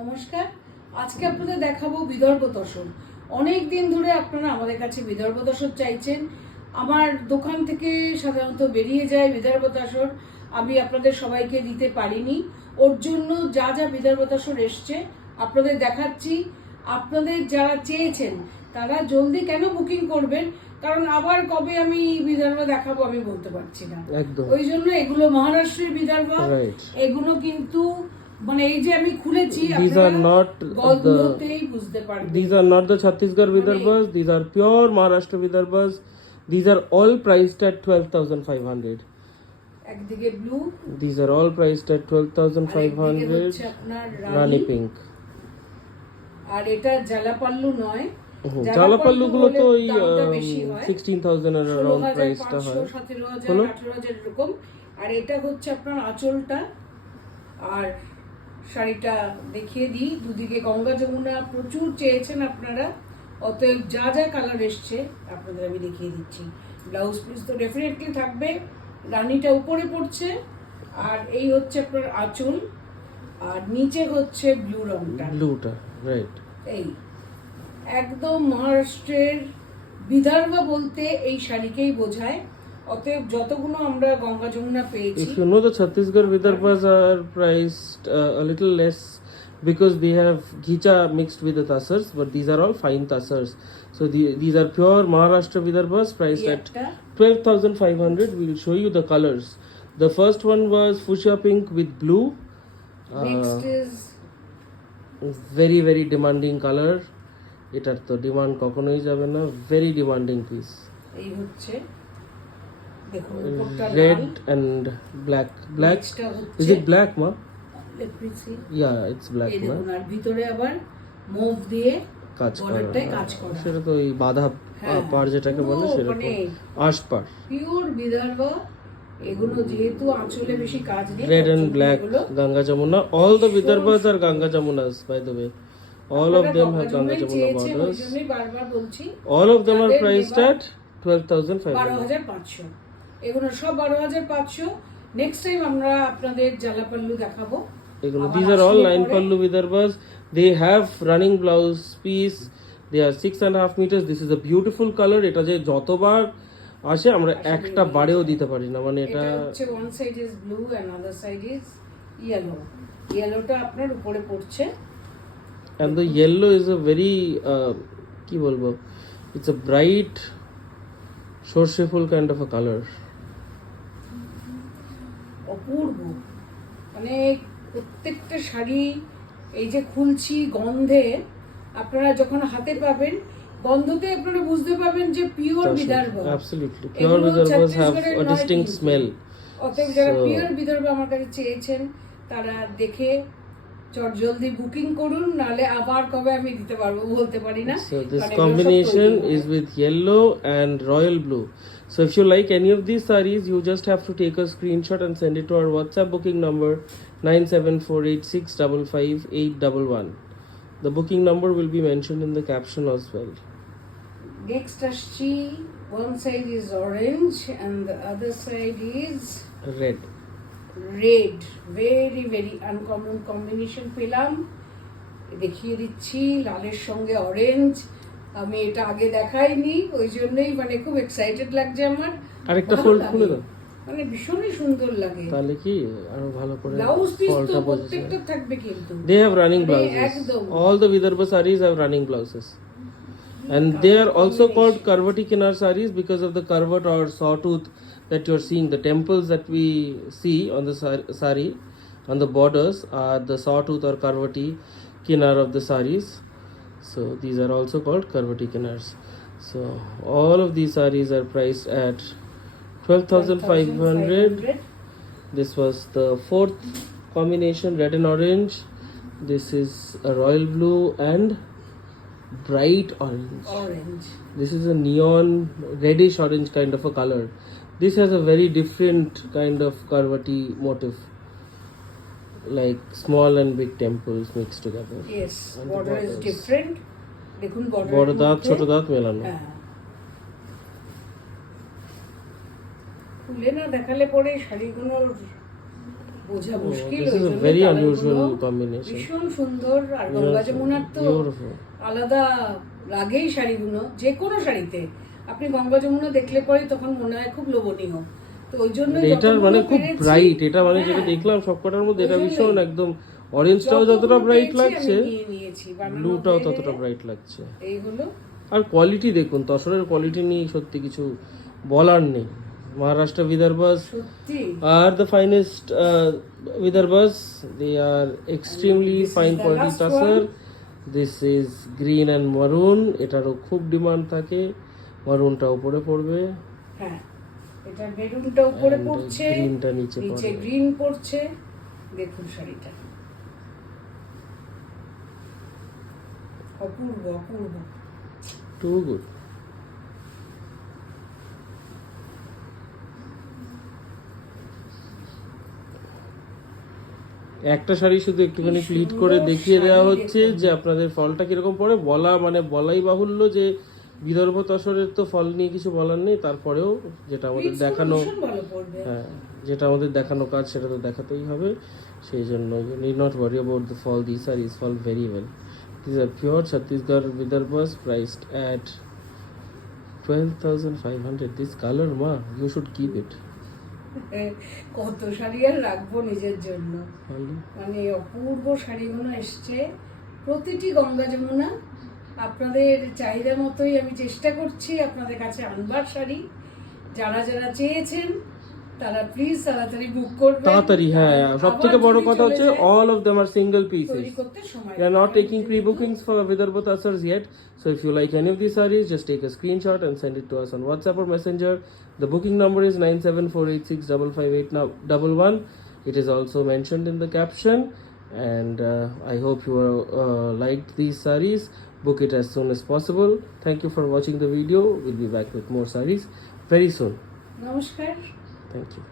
নমস্কার। আজকে আপনাদের দেখাবো বিদর্ভ তসর। অনেক দিন ধরে আপনারা আমাদের কাছে বিদর্ভ তসর চাইছেন। আমার দোকান থেকে সাধারণত বেরিয়ে যায় বিদর্ভ তসর, আমি আপনাদের সবাইকে দিতে পারিনি। ওর জন্য যা যা বিদর্ভ তসর এসছে আপনাদের দেখাচ্ছি। আপনাদের যারা চেয়েছেন তারা জলদি কেন বুকিং করবেন, কারণ আবার কবে আমি বিদর্ভ দেখাবো আমি বলতে পারছি না। ওই জন্য এগুলো মহারাষ্ট্রের বিদর্ভ। এগুলো কিন্তু মানে এই যে আমি খুলেছি, these are not গন্ধতেই বুঝতে পারবেন। these are not the Chhattisgarh Vidarbhas, these are pure Maharashtra Vidarbhas. These are all priced at 12,500. একদিকে blue, These are all priced at 12,500. আপনার Rani pink. আর এটা জালাপাল্লু নয়, জালাপাল্লু গুলো তো ওই দামটা বেশি হয়, 16,000 এর अराउंड প্রাইসটা হয়, 17,000 18,000 এরকম। আর এটা হচ্ছে আপনার আঁচলটা। আর শাড়িটা দেখিয়ে দিই, দুদিকে গঙ্গা যমুনা প্রচুর চেয়েছেন আপনারা, অতএব যা যা কালার এসছে আপনাদের আমি দেখিয়ে দিচ্ছি। ব্লাউজ পিস তো ডেফিনেটলি থাকবে, রানীটা উপরে পড়ছে, আর এই হচ্ছে আপনার আঁচল, আর নিচে হচ্ছে ব্লু রংটা, রাইট। এই একদম মহারাষ্ট্রের বিদর্ভ বলতে এই শাড়িকেই বোঝায়। অতএব যতগুলো আমরা গঙ্গা যমুনা পেয়েছি, if you know the Chhattisgarh Vidarbhas are priced a little less because they have ghicha mixed with the tassars, but these are all fine tassars. So these are pure Maharashtra Vidarbhas priced at 12,500. We'll show you the colors. The first one was fuchsia pink with blue. next is very very demanding color. এটার তো demand কখনোই যাবে না, very demanding piece. এই হচ্ছে red and black. Is it black ma? Let me see. Yeah, it's black ma. আর ভিতরে আবার move দিয়ে কাজ করা, সেটা তো ওই বাঁধা পাড় যেটাকে বলে সেরকম আশ পাড়, পিওর বিদর্ভ। এগুলো যেহেতু আঁচলে বেশি কাজ নেই, red and black Ganga Jamuna. All the Vidarbhas are Ganga Jamunas, by the way. All of them have Ganga Jamuna borders. All of them are priced at 12,500. 12,500। এগুলো সব 12,500। নেক্সট টাইম আমরা আপনাদের জালাপাল্লু দেখাবো। এগুলো these are all line pallu Vidarbhas. They have running blouse piece. They are 6.5 meters. This is a beautiful color. এটা যে যতবার আসে আমরা একটা বারেও দিতে পারি না, মানে এটা হচ্ছে one side is blue and other side is yellow. ইয়েলোটা আপনার উপরে পড়ছে, and the yellow is a very কি বলবো, it's a bright সর্ষে ফুল kind of a color. অপূর্ব, মানে প্রত্যেকটা শাড়ি এই যে খুলছি গন্ধে, আপনারা যখন হাতে পাবেন গন্ধতে আপনারা বুঝতে পাবেন যে pure Vidarbha. Absolutely, pure Vidarbhas have a distinct smell. অতএব যারা পিওর বিদর্ভ আমার কাছে চেয়েছেন তারা দেখে জলদি বুকিং করুন, নালে আবার কবে আমি দিতে পারবো বলতে পারি না। So this combination is with yellow and royal blue. So if you like any of these sarees, you just have to take a screenshot and send it to our WhatsApp booking number 9748655811. The booking number will be mentioned in the caption as well. Next আসছি, one side is orange and the other side is red. very very uncommon combination পেলাম, দেখিয়ে দিচ্ছি। লালের সঙ্গে orange, আমি এটা আগে দেখাইনি, ওই জন্যই মানে খুব এক্সাইটেড লাগছে আমার। আরেকটা ফোল্ড খুলে দাও, মানে ভীষণই সুন্দর লাগে, তাহলে কি আরো ভালো করে ব্লাউজ পিস তো প্রত্যেকটা থাকবে কিন্তু they have running blouses. All the Vidarbha sarees have running blouses, and they are also called karvati kinar sarees because of the karvat or sawtooth that you are seeing. The temples that we see on the saree on the borders are the sawtooth or karvati kinar of the sarees. So these are also called karvati kinars. So all of these sarees are priced at 12,500. This was the fourth combination, red and orange. This is a royal blue and bright orange. This is a neon reddish orange kind of a color. This has a very different kind of karvati motif, like small and big temples mixed together. Yes, border is different. দেখুন বড় দাঁত ছোট দাঁত মেলানো। খুলে না দেখালে পরে শাড়িগুলোর বোঝা মুশকিল। this ওই is a জন্য very কালারগুলো unusual combination. ভীষণ সুন্দর। আর গঙ্গা যমুনার তো Beautiful. আলাদা লাগেই শাড়িগুলো, যে কোনো শাড়িতে আপনি গঙ্গা যমুনা দেখলে পরে তখন মনে হয় খুব লোভনীয়। তো ওই জন্য এটা মানে খুব ব্রাইট, এটা মানে যেটা দেখলাম সবকটার মধ্যে এটা ওই ভীষণ জন্যই। একদম অরেঞ্জটাও যতটা ব্রাইট লাগছে, নিয়েছি বানানো ব্লুটাও হয়ে ততটা গেলে ব্রাইট লাগছে। এই হলো। আর কোয়ালিটি দেখুন, তসরের কোয়ালিটি নিয়ে সত্যি কিছু বলার নেই। মহারাষ্ট্র বিদর্ভাস সত্যি are the finest Vidarbhas. They are extremely this is fine the quality last tussar. one. This is green and maroon. এটারও খুব ডিমান্ড থাকে, মারুনটা উপরে পড়বে, হ্যাঁ এটা মেরুনটা উপরে and পড়ছে, গ্রিনটা নিচে নিচে পড়বে। গ্রিন পড়ছে। দেখুন শাড়িটা অপূর্ব অপূর্ব। Too good. একটা শাড়ি শুধু একটুখানি কি প্লিট সুন্দর করে দেখিয়ে দেওয়া শাড়ি হচ্ছে দেখুন। যে আপনাদের ফলটা কিরকম পড়ে। বলাই বাহুল্য যে বিদর্ভ তসরের তো ফল নিয়ে কিছু বলার নেই, তারপরেও যেটা আমাদের Pleats গুলো দেখানো, ভীষণ ভালো পড়বে। হ্যাঁ যেটা আমাদের দেখানো কাজ সেটা তো দেখাতেই হবে। সেই জন্য you need not worry about the fall. These sarees fall very well. These are pure Chhattisgarh Vidarbhas priced at 12,500. This color, ma, you should keep it. কত শাড়ি আর রাখবো নিজের জন্য। Only. মানে অপূর্ব শাড়িগুলো এসছে, প্রতিটি গঙ্গা যমুনা আপনাদের চাহিদা মতোই আমি চেষ্টা করছি আপনাদের কাছে আনবার শাড়ি। যারা যারা চেয়েছেন তারা প্লিজ তাড়াতাড়ি বুক করবেন। তাড়াতাড়ি, হ্যাঁ সব থেকে আবার বড় যদি কথা চলে হচ্ছে যায়, all of them are single তৈরি pieces. করতে সময় We are not লাগে। taking pre-bookings for Vidarbha Tasars yet. So if you like any of these sarees, just take a screenshot and send it to us on WhatsApp or Messenger. The booking number is 9748655511. It is also mentioned in the caption. And I hope you liked these sarees. Book it as soon as possible. Thank you for watching the video. We'll be back with more sarees very soon. নমস্কার। Thank you.